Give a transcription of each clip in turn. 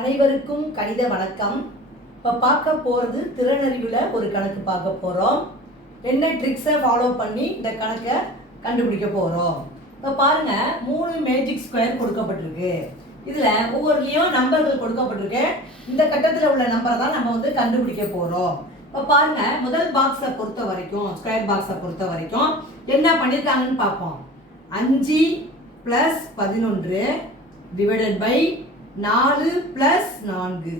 அனைவருக்கும் கணித வணக்கம். இப்போ பார்க்க போகிறது திறனறிவில் ஒரு கணக்கு பார்க்க போகிறோம். என்ன ட்ரிக்ஸை ஃபாலோ பண்ணி இந்த கணக்கை கண்டுபிடிக்க போகிறோம். இப்போ பாருங்கள், 3 மேஜிக் ஸ்கொயர் கொடுக்கப்பட்டிருக்கு. இதில் ஒவ்வொருலையும் நம்பர்கள் கொடுக்கப்பட்டிருக்கு. இந்த கட்டத்தில் உள்ள நம்பரை தான் நம்ம வந்து கண்டுபிடிக்க போகிறோம். இப்போ பாருங்கள், முதல் பாக்ஸை பொறுத்த வரைக்கும், ஸ்கொயர் பாக்ஸை பொறுத்த வரைக்கும் என்ன பண்ணியிருக்காங்கன்னு பார்ப்போம். 5 + 11 டிவைடட் பை 4 + 4.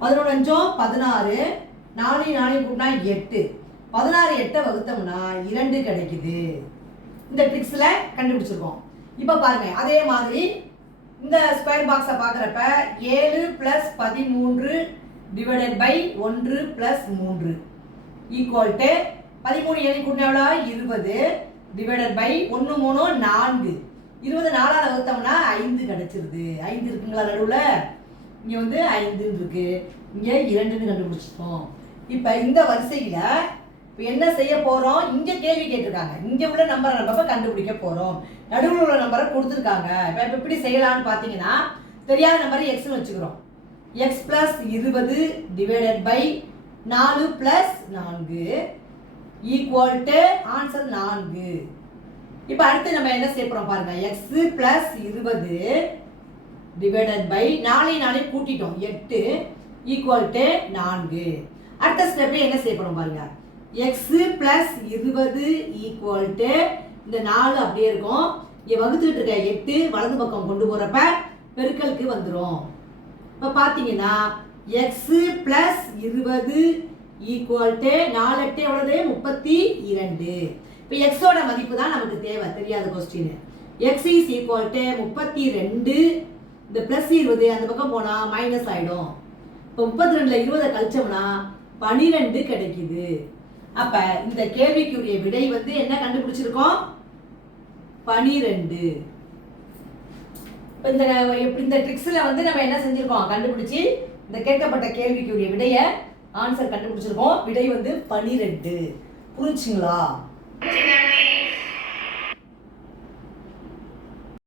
11 16, 4 4 கூட்டினா 8. 16 8 வகுத்தோம்னா 2 கிடைக்குது. இந்த ட்ரிக்ஸில் கண்டுபிடிச்சிருக்கோம். இப்போ பாருங்க, அதே மாதிரி இந்த ஸ்கொயர் பாக்ஸை பார்க்குறப்ப 7 + 13 டிவைடட் பை 1 + 3 ஈக்குவல் டு 13 7 கூட்டினா 20 டிவைடட் பை 1 3 4. 20 4ஆல் வகுத்தோம்னா 5 கிடைச்சிருது. 5 இருக்குங்களா நடுவில்? இங்கே வந்து 5 இருக்கு, இங்கே 2ன்னு கண்டுபிடிச்சிட்டோம். இப்போ இந்த வரிசையில் இப்போ என்ன செய்ய போகிறோம்? இங்கே கேள்வி கேட்டிருக்காங்க. இங்கே உள்ள நம்பரை நம்ம கண்டுபிடிக்க போகிறோம். நடுவில் உள்ள நம்பரை கொடுத்துருக்காங்க. இப்போ எப்படி செய்யலாம்னு பார்த்தீங்கன்னா, தெரியாத நம்பரை எக்ஸ்னு வச்சுக்கிறோம். x + 20 divided by 4 + 4 equal to answer 4. இப்போ அடுத்து நம்ம என்ன செய்ய போறோம் பாருங்க. x + 20 டிவைடட் பை 4 4 கூட்டிட்டோம் 8 ஈக்குவல் டு 4. அடுத்த ஸ்டெப்ல என்ன செய்ய போறோம் பாருங்க. x + 20 ஈக்குவல் டு இந்த 4 அப்படியே இருக்கும். இங்க வகுத்துட்டு இருக்க 8 வலது பக்கம் கொண்டு போறப்ப பெருக்கலுக்கு வந்துரும். இப்போ பாத்தீங்கன்னா x + 20 ஈக்குவல் டு 4 8 எவ்வளவு? 32. இப்போ எக்ஸோட மதிப்பு தான் நமக்கு தேவை, தெரியாத question. X is equal to 32. இந்த ப்ளஸ் 20 அந்த பக்கம் போனால் மைனஸ் ஆகிடும். இப்போ 32ல் 20 கழிச்சோம்னா 12 கிடைக்குது. அப்போ இந்த கேள்விக்குரிய விடை வந்து என்ன கண்டுபிடிச்சிருக்கோம்? 12. இப்போ இந்த ட்ரிக்ஸில் வந்து நம்ம என்ன செஞ்சுருக்கோம்? கண்டுபிடிச்சி இந்த கேட்கப்பட்ட கேள்விக்குரிய விடையை ஆன்சர் கண்டுபிடிச்சிருக்கோம். விடை வந்து 12. புரிஞ்சுங்களா?